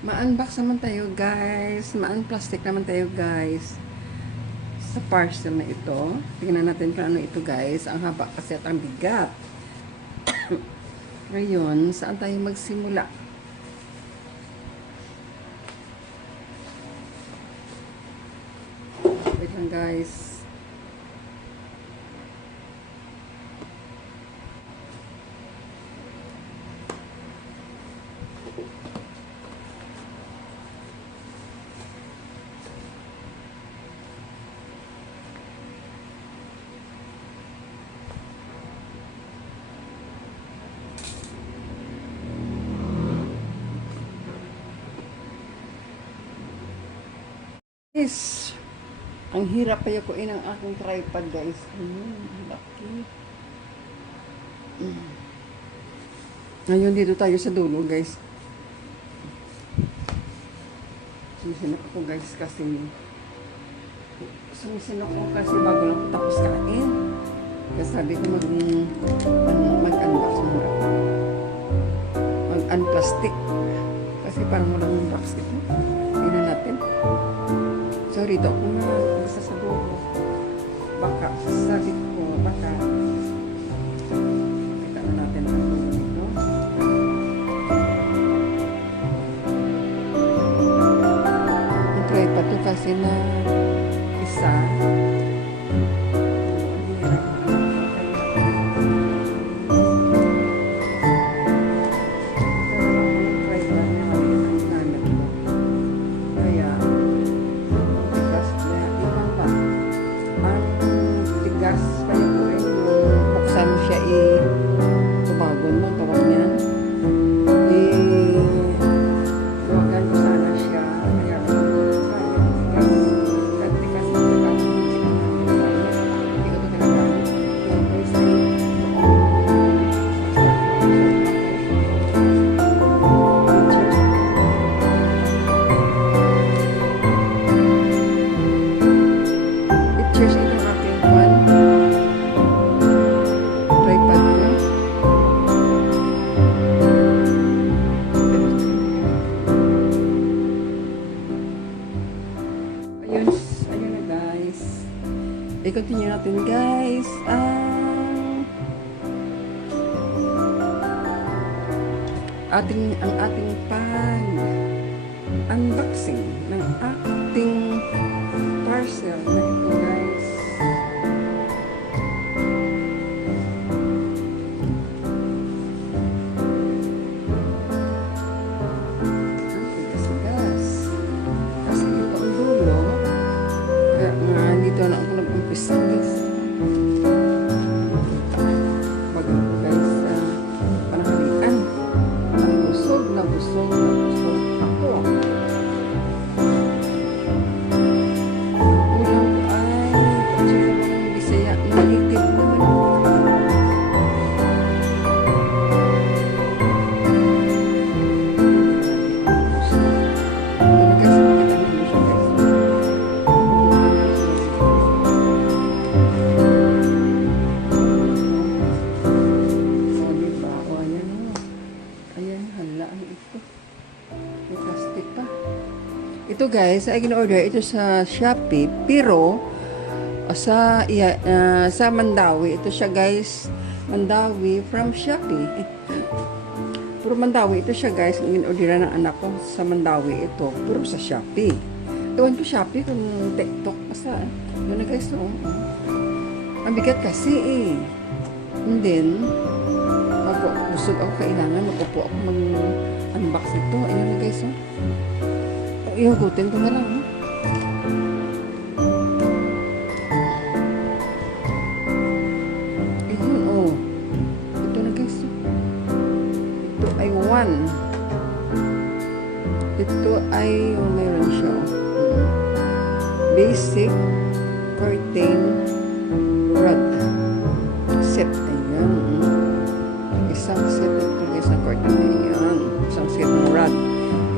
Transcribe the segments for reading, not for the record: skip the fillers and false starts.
Ma-unbox naman tayo guys. Ma-unplastic naman tayo guys. Sa parcel na ito. Tingnan natin kung ano ito guys. Ang haba kasi at ang bigat. Ngayon, saan tayo magsimula? Wait lang guys. Guys, ang hirap pa yakuin ang aking tripod guys. Laki. Ngayon dito tayo sa dulo guys. Sumisinok ako guys kasi bago lang ako tapos kain. Kaya sabi ko mag-unbox muna ako. Mag-unplastic. Kasi parang walang box ito. Tingnan natin. So, rito ako na isa sa dulo. Baka, sabi ko, baka kita na natin ang dulo nito. Ang tripod to kasi na isa. I-continue natin guys ang ating unboxing ng ating parcel na ito guys. Kasi ito ang dulo. Kaya dito na ako nag-umpisa guys. Bago ko guys panahalian. Busog na busog ako. Ulang ko ay pagsuko ng Bisaya. Native naman ako. Ito guys, ay gina-order ito sa Shopee, pero sa Mandawi. Ito siya guys, Mandawi from Shopee. Puro Mandawi ito siya guys. Ang gina-orderan ng anak ko sa Mandawi ito, puro sa Shopee. Ewan ko Shopee kung TikTok basta. Yun na guys, no? Ang bigat kasi And then, busog ako kailangan, makupo ako mag-unbox ito. Ayun na guys, no? Ihugutin ko na lang. Ayun, ito na guys. Ito ay 1. Ito ay, mayroon siya. Basic curtain rod set. Ayan. Isang set ito. Isang curtain. Ayan. Isang set ng rod.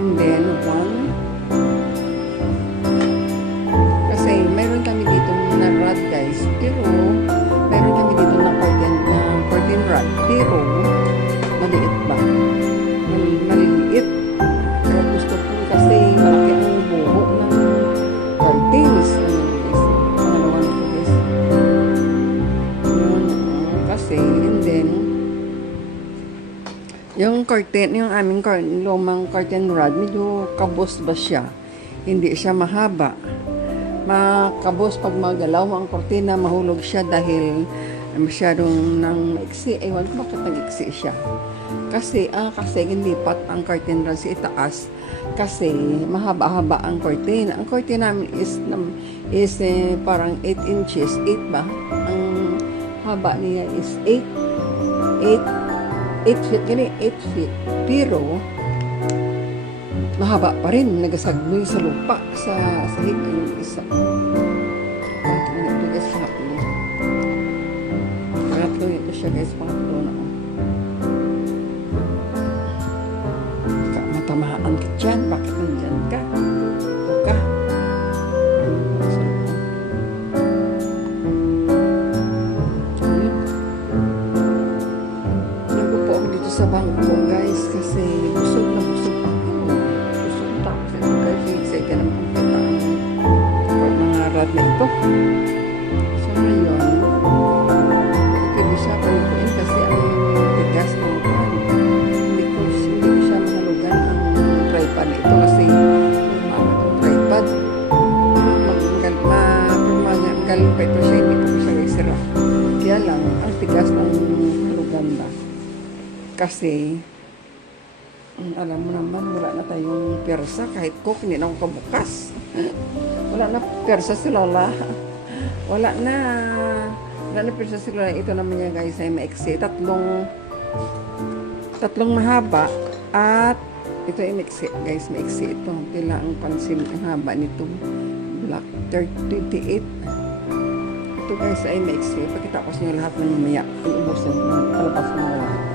And then, 1. Kami dito na rod guys, pero meron kami dito na curtain rod, pero maliit ba? Maliliit. Kaya gusto ko kasi malaki ang buho ng curtains. Pangalawa nito guys. Yun, kasi, and then, yung curtain, yung aming lumang curtain rod, medyo kabos ba siya? Hindi siya mahaba. Makabos pag magalaw ang kortina, mahulog siya dahil masyadong nang maiksi. Ewan ko bakit nag-iksi siya. Kasi hindi pat ang curtain rod sa itaas kasi mahaba-haba ang curtain. Ang curtain namin is parang 8 inches, 8 ba? Ang haba niya is 8 feet, gani 8 feet. Pero, mahaba pa rin. Nagasagmoy sa lupa, sa sahig yung isa. Ito guys, pangatlo ito siya guys, pangatlo na ako. Matamaan ka dyan, bakit nandyan ka? Ito ka. Sa bangko guys kasi busog na busog ako. Busog na ako kasi excited naman ang kita ang mga rod na ito. So ngayon, hindi siya palikuin kasi ang tigas ng pan. Hindi ko siya mahalugan ang tripod na ito kasi yung tripod magaling pa ito siya, hindi pa siya isira. Kaya lang, ang tigas ng halugan ba? Kasi, alam mo naman, wala na tayong persa. Kahit cook, hindi na ako kabukas. Wala na persa si Lola. Wala na persa si Lola. Ito naman niya guys ay maiksi. Tatlong mahaba. At ito ay maiksi guys. Maiksi ito. Tila ang pansin ang haba nito. Black 28. Ito guys ay maiksi. Pakita ko sa inyo lahat ng mamaya. Iubusin ko. Palapas mo na lahat.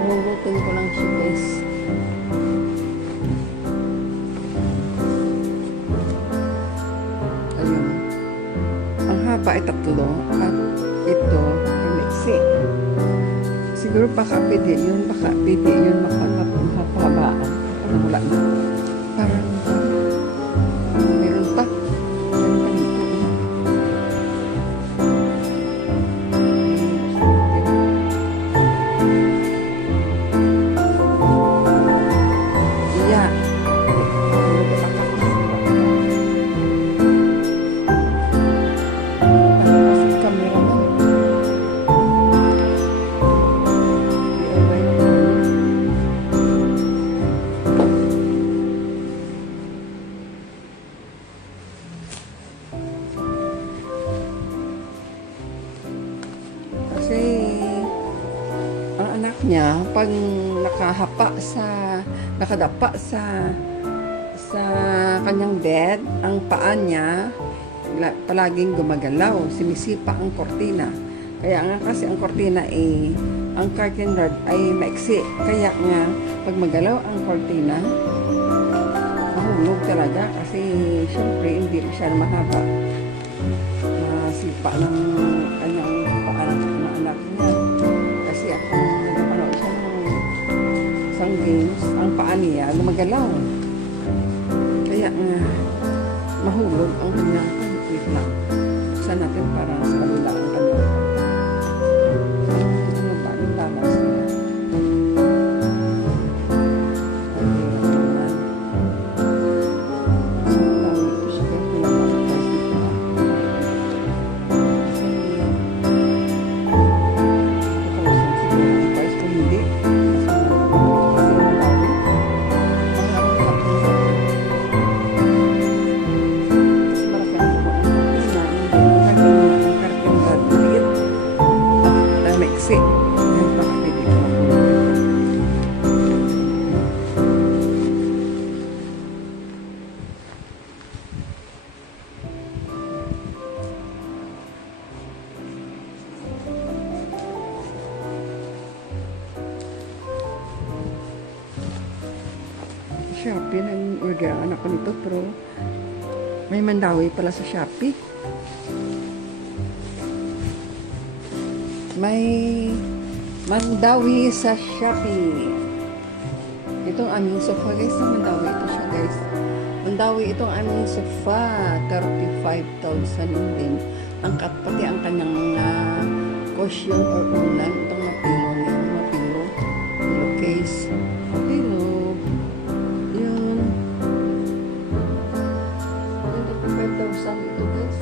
Huhugutin ko lang siya guys. Ayun. Ang haba ay 3 at ito ay maiksi. Siguro baka pwede yun, mapapabaan. Parang wala na. Parang meron pa. Niya pag nakadapa sa kanyang bed, ang paa niya palaging gumagalaw, sumisipa ang kortina. Kaya nga kasi ang kortina ang curtain rod ay maiksi. Kaya nga pag magalaw ang kortina, mahulog talaga kasi syempre hindi siya mahaba. Masipa ng kanyang paa ng anak niya. Kasi isang games, ang paa niya gumagalaw. Kaya nga, mahulog ang kanyang wait lang. Buksan natin para sa kabila ang kanyang ano ba, yung balance niya. Shopee, order ang anak ko nito, pero may Mandawi pala sa Shopee. May Mandawi sa Shopee. Itong aming sofa guys, Mandawi ito siya guys. Mandawi itong aming sofa, 35,000 din. Pati ang kanyang cushion or unan, itong mapilo niya, mapilo case. Mapilo. Yun. 25,000 ito guys.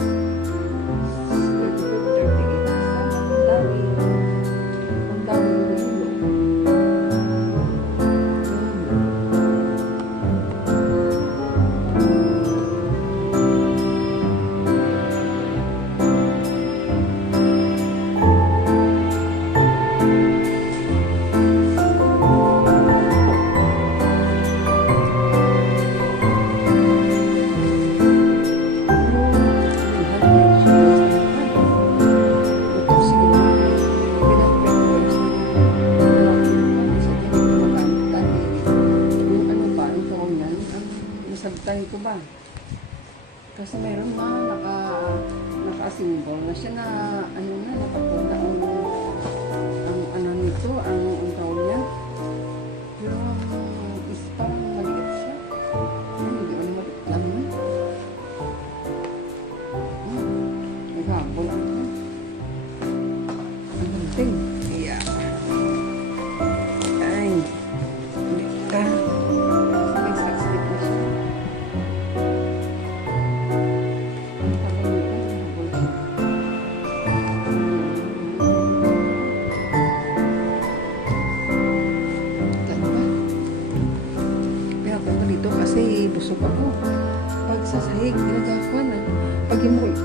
35, 38. Mandawi rilo. Nasabtay ko ba? Kasi meron na naka-symbol na siya na ano na nakapuna ang ano nito, ang tawag niya. Yung is parang maliit siya. Hindi ano maliit lang na. Naghabol ang ito. Ang ganting. Yeah. Ay. Ulit ka. May saksit na siya. Dito kasi busog ako. Pag sa sahig, ginagawa na.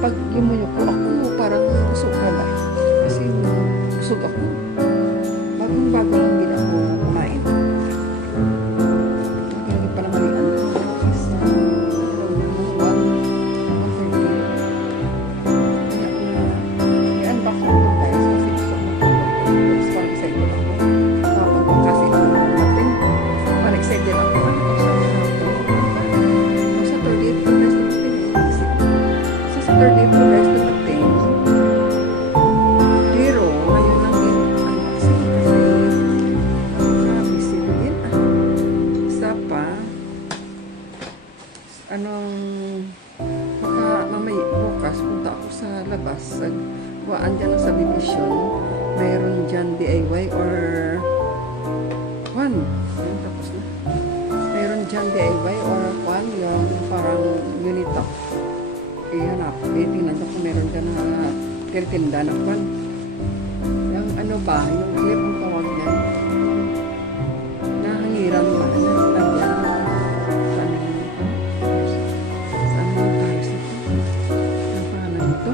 Pag yumuyo ko ako, parang busog ka ba? Kasi busog ako. Bagong-bago lang din ako kumain. Hindi pa naman yan. Is 1:30. I-unbox ko ito guys kasi gusto ko mag-unbox para excited ako. Kasi ito natin. Para excited ako. Saturday po guys dumating. Pero ngayon lang din ang vaccine kasi busy ko din. Isa pa mamaya bukas punta ako sa labas waan dyan sa division. Mayroon dyan DIY or tapos na. Mayroon dyan DIY or yung parang unit-up. Ihanap, tingnan ko kung meron ka na tinitinda na kwan. Yung ano ba, yung clip ang tawag niyan. Nahangiran ba? Nalagyan. Saan mo tayo sa ito? Ang pangalan ito?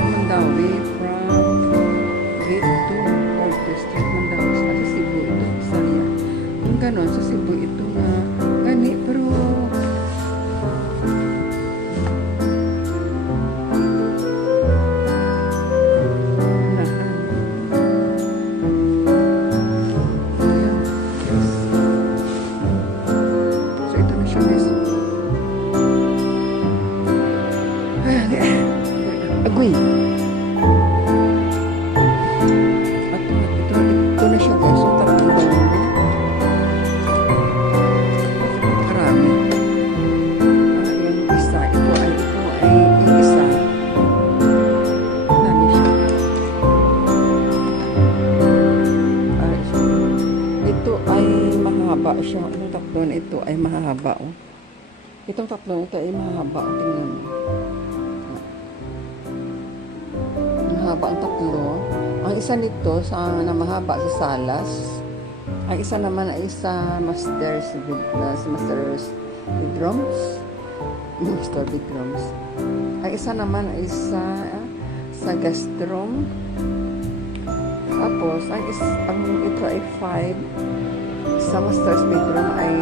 Mandawi from Gate 2 Fortress Street, Mandawi. Sa Cebu ito, Bisaya. Kung ganon, sa Cebu ito na gani, pero agoy. At ito na siya guys. So, tatlong dalawa. Marami. Yung isa. Ito ay yung isa. Marami siya. Ito ay mahaba siya. Itong tatlo na ito ay mahaba. Oh. Itong tatlo na ito ay mahaba. Oh. Tingnan mo. Mahaba ang tatlo. Ang isa nito na mahaba sa salas. Ang isa naman ay sa master's bedrooms. Master bedrooms. Ang isa naman ay sa guest room. Tapos ang ito ay 5. Sa master's bedroom ay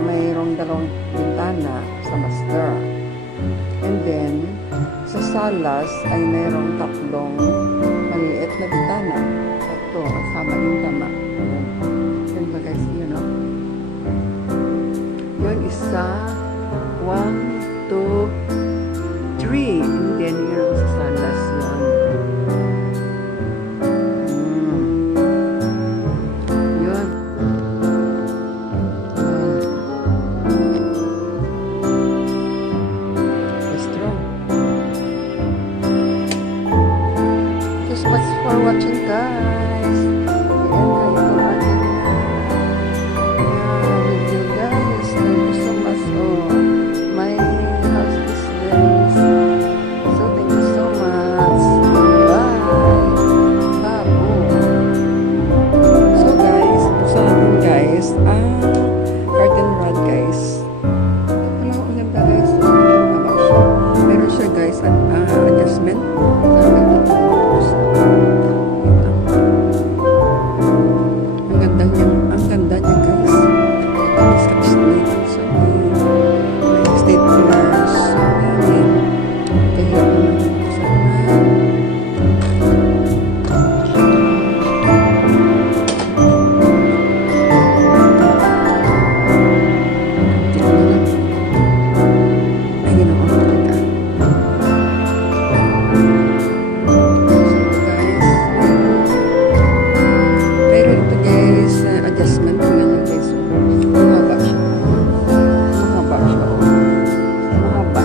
mayroong dalawang bintana sa master. And then sa salas ay mayroong tatlong maliit na bitana. Ito, sama yung tama. Yan ba guys, yun o. Yun, isa. 1, 2, 3. And then, yun ang sasalas yan. Yun. Strong. Thank you so much for watching, guys. Ayan, kayo po ating with you guys. Thank you so much. Oh, my house is very so thank you so much. Bye. Babo. So guys, buksan natin guys ang curtain rod guys. Ito pala ang ganda guys. Mababa siya. Meron siya guys adjustment. Ang ganda niya guys. May stitch na ito. So, may staplers. So, kaya ako nabuksan na. Ay, ginawa ko kita. Pero ito guys, adjustment ko lang yun guys. Mahaba siya. Mahaba siya. Mahaba.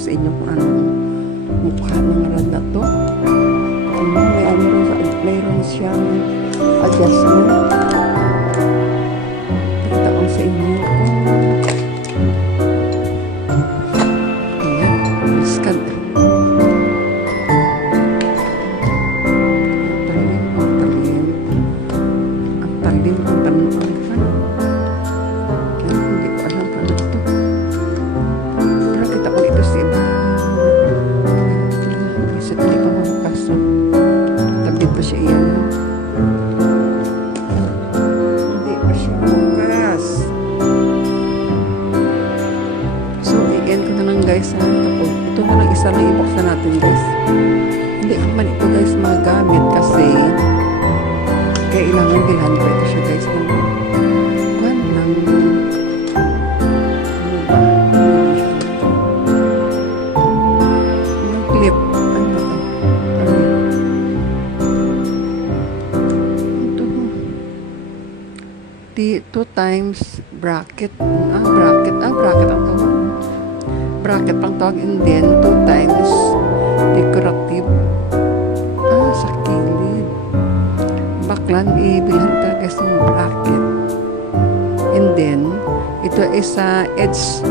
sa inyo kung anong mukha ng rod na to. Mayroon siyang adjustment. Pakita ko sa inyo kung ayan, miskan. Guys, tapos ito na lang isa lang ibuksan natin guys. Hindi naman ito guys magamit kasi kailangan bilhan ko ito siya guys ng kwan ng ano ba yung clip ano ba ito two times bracket. Bracket ang tawag. Bracket ang tawag, and then 2 times decorative. Sa kilid. Baklan, ibilhan talaga sa bracket. And then, ito ay sa edge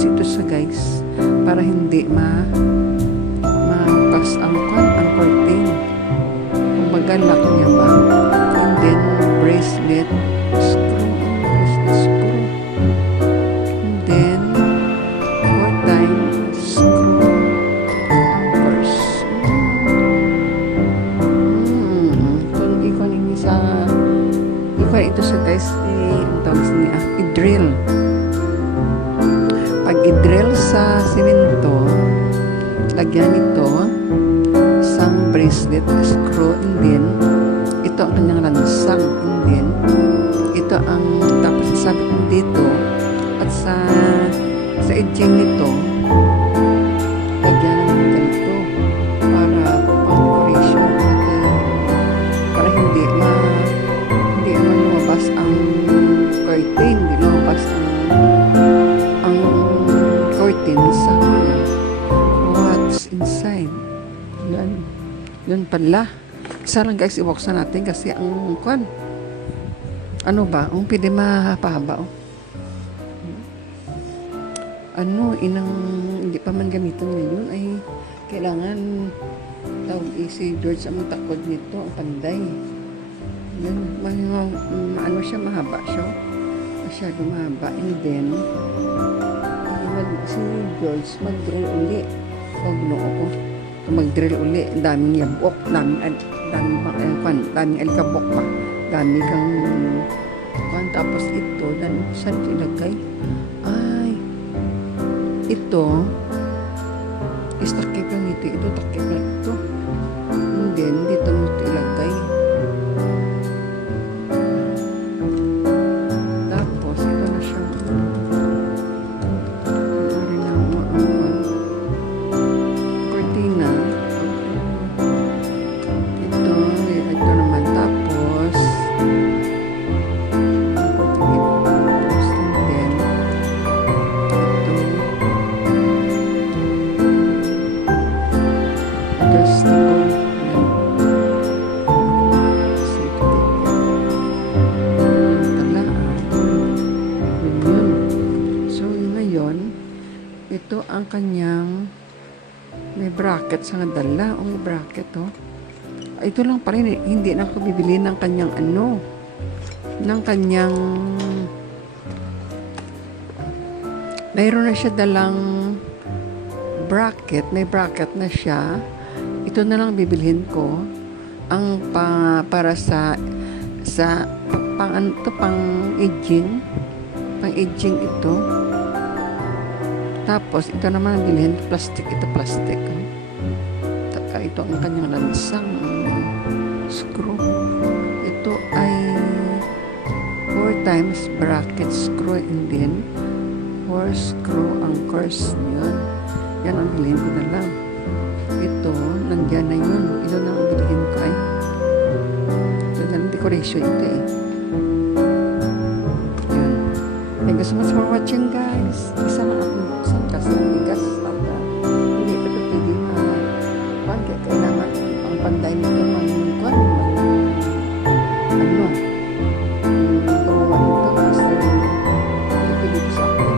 ito sa guys, para hindi mapas ang curtain. Kumbaga, lock niya ba? And then, bracelet screw. And then, 4 times screw anchors. Kung ikon ito sa guys, ang tawag niya, i-drill. Pag i-drill sa simento, lagyan ito isang bracelet screw, and then ito ang kanyang lansang, and then ito ang tapos sabi ko dito, at sa edging nito lagyan ng ganito para pang decoration, para hindi lumabas ang curtain, hindi lumabas ang curtain sa what's inside. Yun pala. Isa lang guys, ibuksan natin kasi ang ano ba? Ang pwede mahaba. Hindi pa man gamitin ngayon ay kailangan si George ang takod nito, ang panday. Yan, siya, mahaba siya. Masyado mahaba. And then, si George mag-drill uli. Huwag ako. Mag-drill uli. Daming yabok. Daming alikabok pa. Dami kang tapos ito, saan ito ilagay? Ito is takip lang ito. Ito takip lang ito. And then, dito mo ito ilagay. Tapos, ito na siya. Cortina. Ito naman. Tapos, and then, ito ang kanyang may bracket sa dala o may bracket ito lang pa rin, hindi na ako bibili ng kanyang mayroon na siya dalang bracket, may bracket na siya. Ito na lang bibilhin ko ang para sa pang edging ito. Tapos ito naman ang bilhin, plastic. Ito ang kanyang lansang screw. Ito ay 4 times bracket screw, and then 4 screw anchors. Yan ang bilhin ko na lang. Ito, nandiyan na yun. Ito na ang bilhin ko ay. Ito na ang decoration ito Yan. Thank you so much for watching guys. Isa lang ako buksan kasi bigas. Hindi ito pwede kailangan ang panday nito kuruwa nito kasi pwede ko sa akin.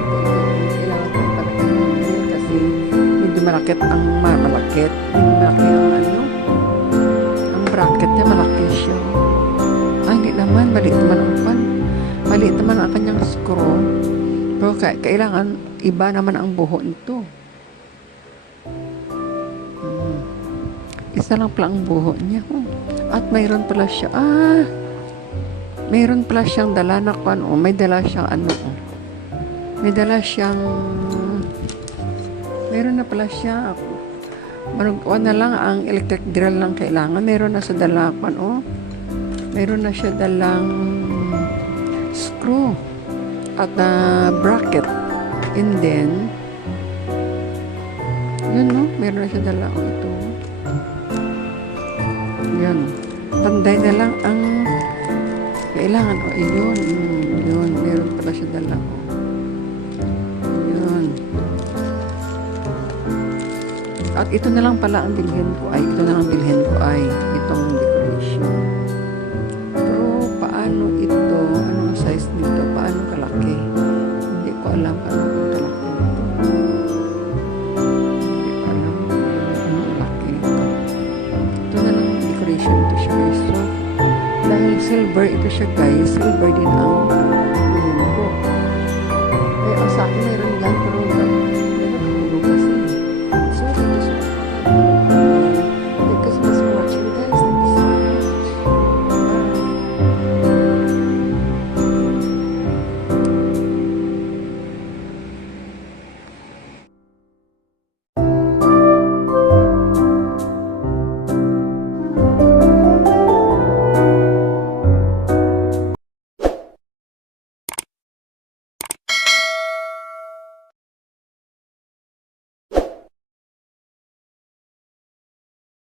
Kailangan ko palagyan kasi medyo malakit ang malaki ang bracket niya, malaki siya. Hindi naman, maliit naman ang kanyang screw, pero kailangan iba naman ang buho nito. Isa lang pala ang buho niya. At mayroon pala siyang dala na may dala siyang meron na pala siya. Na lang ang electric drill lang kailangan. Meron na sa dala meron na siya dalang screw at bracket, and then meron na siya dala ito. Yan, panday na lang ang Kailangan, ayun, yun, meron pala siya dala, ayun. At ito na lang pala ang bilhin ko ay, itong decoration. Pero, paano ito, anong size nito, paano kalaki? Hindi ko alam anong kalaki nito. Hindi ko alam anong laki nito. Ito na lang ang decoration ito siya guys. So, dahil silver ito siya guys, silver din ang bilhin ko. Eh, sa akin mayroon yan